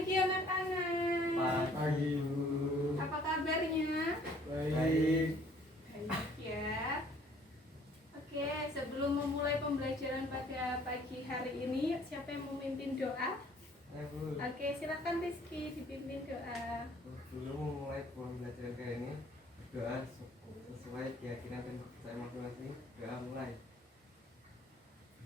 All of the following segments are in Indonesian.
pagi anak-anak. Pagi Bu. Apa kabarnya? Baik. Baik ya. Oke, sebelum memulai pembelajaran pada pagi hari ini, siapa yang memimpin doa? Bu. Oke, silakan Rizky dipimpin doa. Sebelum memulai pembelajaran kali ini, doa sesuai keyakinan dan kepercayaan masing-masing. Doa mulai.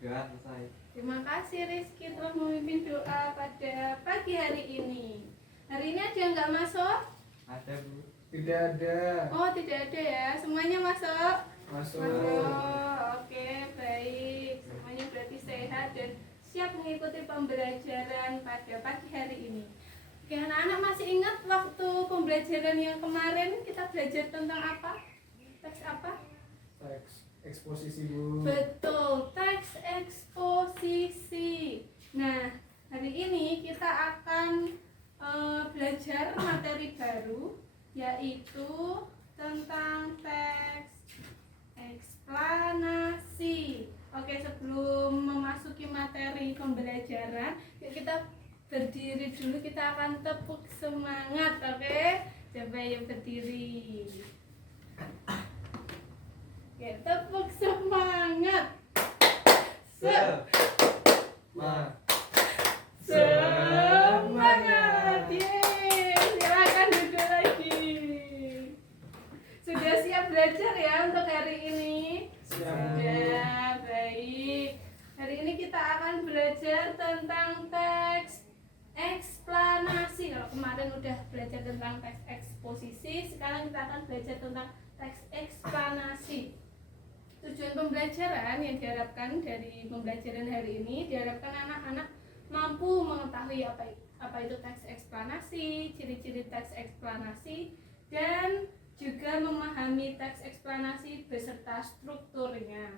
Doa selesai. Terima kasih Rizky telah memimpin doa pada pagi hari ini. Hari ini ada yang nggak masuk? Ada Bu. Tidak ada. Oh, tidak ada ya. Semuanya masuk? Masuk. Oke, baik. Semuanya berarti sehat dan siap mengikuti pembelajaran pada pagi hari ini. Oke, anak-anak masih ingat waktu pembelajaran yang kemarin kita belajar tentang apa? Teks apa? Teks eksposisi Bu. Betul, teks eksposisi. Nah, hari ini kita akan belajar materi baru, yaitu tentang teks eksplanasi. Oke, sebelum memasuki materi pembelajaran, yuk kita berdiri dulu, kita akan tepuk semangat. Oke, coba yang berdiri. Oke, tepuk semangat. Semangat. Yeay, silakan duduk lagi. Sudah siap belajar ya untuk hari ini? Siap. Sudah, baik. Hari ini kita akan belajar tentang teks eksplanasi. Kalau kemarin udah belajar tentang teks eksposisi, sekarang kita akan belajar tentang teks eksplanasi. Tujuan pembelajaran yang diharapkan dari pembelajaran hari ini, diharapkan anak-anak mampu mengetahui apa itu teks eksplanasi, ciri-ciri teks eksplanasi, dan juga memahami teks eksplanasi beserta strukturnya.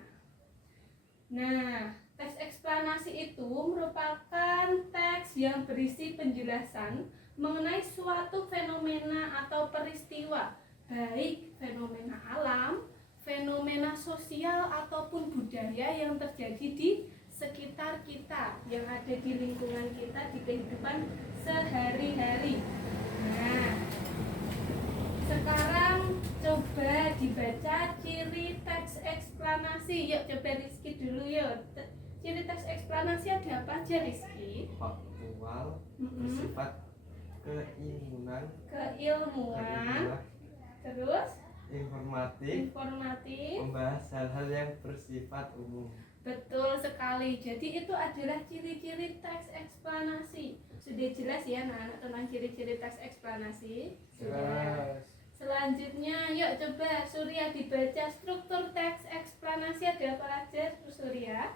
Nah, teks eksplanasi itu merupakan teks yang berisi penjelasan mengenai suatu fenomena atau peristiwa, baik fenomena alam, fenomena sosial ataupun budaya yang terjadi di sekitar kita, yang ada di lingkungan kita, di kehidupan sehari-hari. Nah, sekarang coba dibaca ciri teks eksplanasi. Yuk coba Rizky dulu yuk. Ciri teks eksplanasi ada apa aja Rizky? Faktual, bersifat keilmuan, Terus informatif, membahas hal-hal yang bersifat umum. betul sekali. Jadi itu adalah ciri-ciri teks eksplanasi. Sudah jelas ya anak-anak tentang ciri-ciri teks eksplanasi? Jelas. Selanjutnya, yuk coba Surya dibaca struktur teks eksplanasi ada apa aja Surya?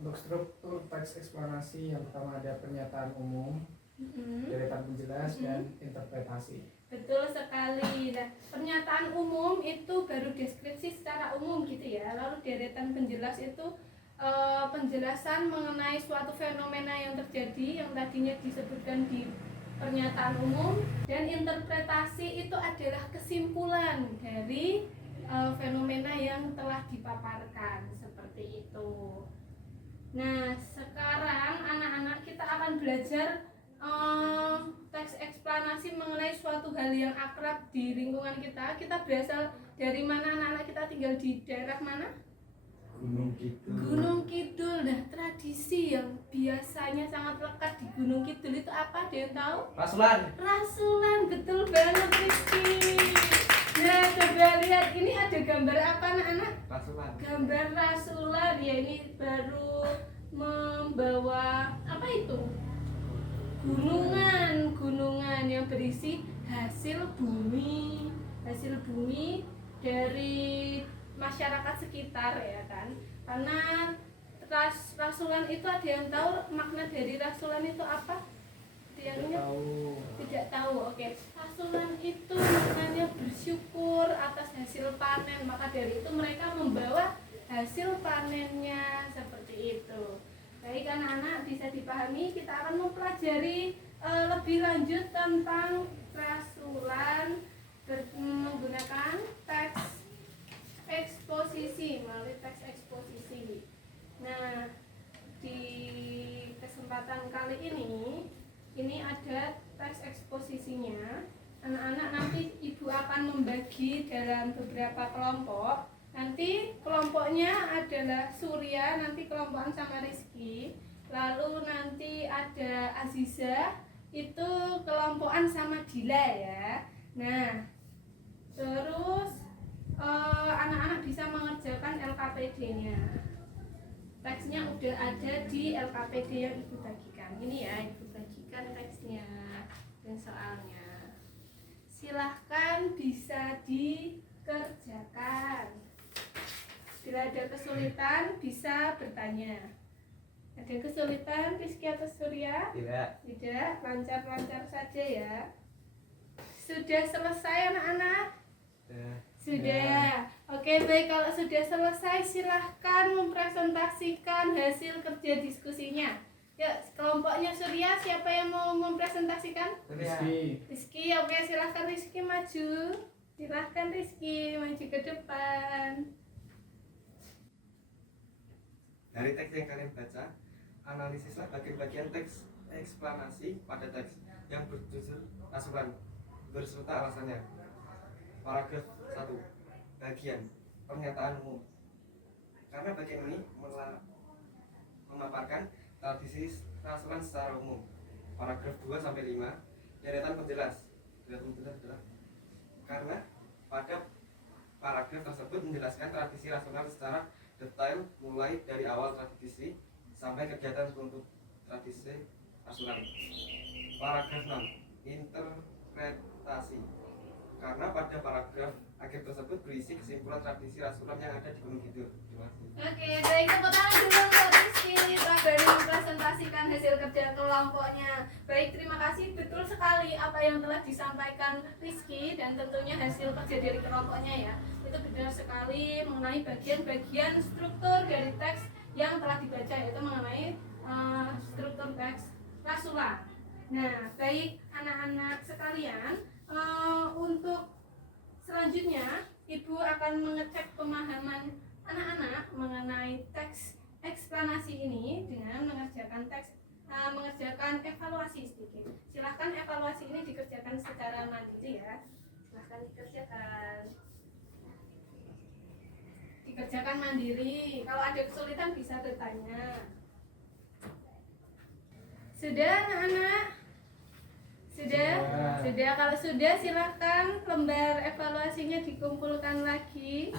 Untuk struktur teks eksplanasi yang pertama ada pernyataan umum, deretan penjelas, dan interpretasi. Betul sekali. Nah, pernyataan umum itu baru deskripsi secara umum gitu ya. Lalu deretan penjelas itu penjelasan mengenai suatu fenomena yang terjadi yang tadinya disebutkan di pernyataan umum, dan interpretasi itu adalah kesimpulan dari fenomena yang telah dipaparkan seperti itu. Nah, sekarang anak-anak kita akan belajar teks eksplanasi mengenai suatu hal yang akrab di lingkungan kita. Kita berasal dari mana anak-anak? Kita tinggal di daerah mana? Gunung Kidul. Gunung Kidul. Nah, tradisi yang biasanya sangat lekat di Gunung Kidul itu apa? Ada yang tahu? Rasulan. Rasulan, betul banget Rizky. Nah, coba lihat ini ada gambar apa anak-anak? Rasulan. Gambar rasulan ya, ini baru membawa apa itu? Gunungan yang berisi hasil bumi dari masyarakat sekitar ya kan. Karena rasulan itu ada yang tahu makna dari rasulan itu apa? Tidak tahu. Oke. Rasulan itu maknanya bersyukur atas hasil panen, maka dari itu mereka membawa hasil panennya seperti itu. Baik anak-anak, bisa dipahami. Kita akan mempelajari lebih lanjut tentang rasulan menggunakan teks eksposisi, melalui teks eksposisi. Nah, di kesempatan kali ini ini ada teks eksposisinya. Anak-anak nanti ibu akan membagi dalam beberapa kelompok. Nanti kelompoknya adalah Surya, nanti kelompokan sama Rizky. Lalu nanti ada Aziza, itu kelompokan sama Dila ya. Nah, terus anak-anak bisa mengerjakan LKPD-nya. Teksnya udah ada di LKPD yang ibu bagikan. Ini ya, ibu bagikan teksnya dan soalnya. Silahkan bisa dikerjakan. Bila ada kesulitan bisa bertanya. Ada kesulitan Rizky atau Surya? Tidak, lancar-lancar saja ya. Sudah selesai anak-anak? Sudah. Oke, baik, kalau sudah selesai silahkan mempresentasikan hasil kerja diskusinya. Ya, kelompoknya Surya, siapa yang mau mempresentasikan? Rizky, oke, silahkan Rizky maju. Silahkan Rizky maju ke depan. Dari teks yang kalian baca, analisislah bagian-bagian teks eksplanasi pada teks yang berjudul asuhan berserta alasannya. Paragraf 1. Bagian pernyataan umum. Karena bagian ini memaparkan tradisi rasulan secara umum. Paragraf 2 sampai 5. Deretan penjelas. Deretan penjelas adalah karena pada paragraf tersebut menjelaskan tradisi rasulan secara detail mulai dari awal tradisi sampai kegiatan untuk tradisi rasulan. Paragraf 6. Interpretasi. Karena pada paragraf akhir tersebut berisi kesimpulan tradisi rasulan yang ada di Gunung Kidul. Terima kasih. Oke, baik, tepuk tangan dulu untuk Rizky telah berani mempresentasikan hasil kerja kelompoknya. Baik, terima kasih, betul sekali apa yang telah disampaikan Rizky dan tentunya hasil kerja dari kelompoknya ya. Itu benar sekali mengenai bagian-bagian struktur dari teks yang telah dibaca, yaitu mengenai struktur teks rasulan. Nah, baik anak-anak sekalian, untuk selanjutnya Ibu akan mengecek pemahaman anak-anak mengenai teks eksplanasi ini dengan mengerjakan mengerjakan evaluasi sedikit. Silahkan evaluasi ini dikerjakan secara mandiri ya. Silahkan dikerjakan mandiri. Kalau ada kesulitan bisa bertanya. Sudah anak-anak? Sudah? Kalau sudah silahkan lembar evaluasinya dikumpulkan lagi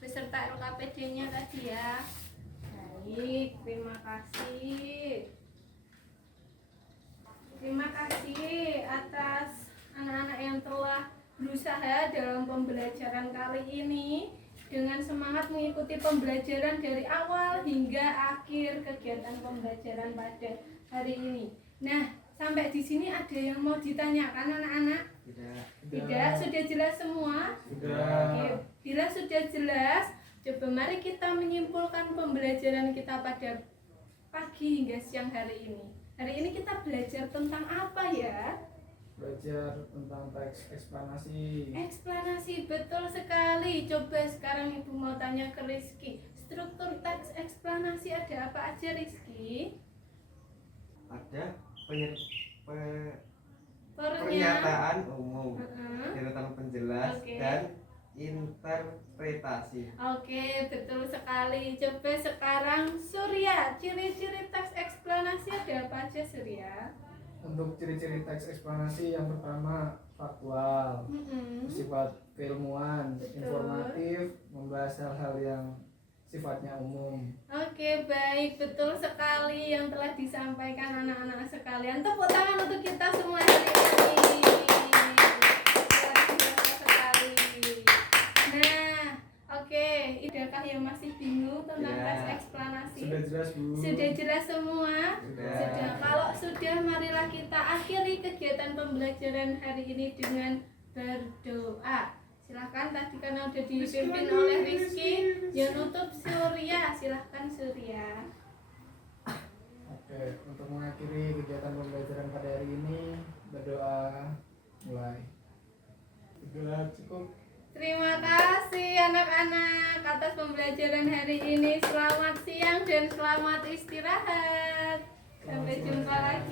beserta LKPD-nya tadi ya. Baik, terima kasih. Terima kasih atas anak-anak yang telah berusaha dalam pembelajaran kali ini dengan semangat mengikuti pembelajaran dari awal hingga akhir kegiatan pembelajaran pada hari ini. Nah, sampai di sini ada yang mau ditanyakan anak-anak? Tidak. Sudah jelas semua? Sudah. Oke. Bila sudah jelas, coba mari kita menyimpulkan pembelajaran kita pada pagi hingga siang hari ini. Hari ini kita belajar tentang apa ya? Belajar tentang teks eksplanasi. Eksplanasi, betul sekali. Coba sekarang Ibu mau tanya ke Rizky, struktur teks eksplanasi ada apa aja Rizky? Ada pernyataan umum, deretan penjelas, dan interpretasi. Oke, betul sekali. Coba sekarang Surya, ciri-ciri teks eksplanasi ada apa aja Surya? Untuk ciri-ciri teks eksplanasi yang pertama faktual, bersifat keilmuan, informatif, membahas hal-hal yang sifatnya umum. Oke, baik, betul sekali yang telah disampaikan anak-anak sekalian. Tepuk tangan untuk kita semua hari ini. Luar biasa sekali. Nah, oke, adakah yang masih bingung tentang teks eksplanasi? Sudah jelas, Bu? Sudah jelas semua? Sudah. Kalau sudah, marilah kita akhiri kegiatan pembelajaran hari ini dengan berdoa. Silahkan, tadi karena udah dipimpin oleh Rizky, yang nutup Surya. Silahkan Surya. Oke, untuk mengakhiri kegiatan pembelajaran pada hari ini, berdoa mulai. Sudah cukup. Terima kasih anak-anak atas pembelajaran hari ini. Selamat siang dan selamat istirahat. Sampai jumpa lagi.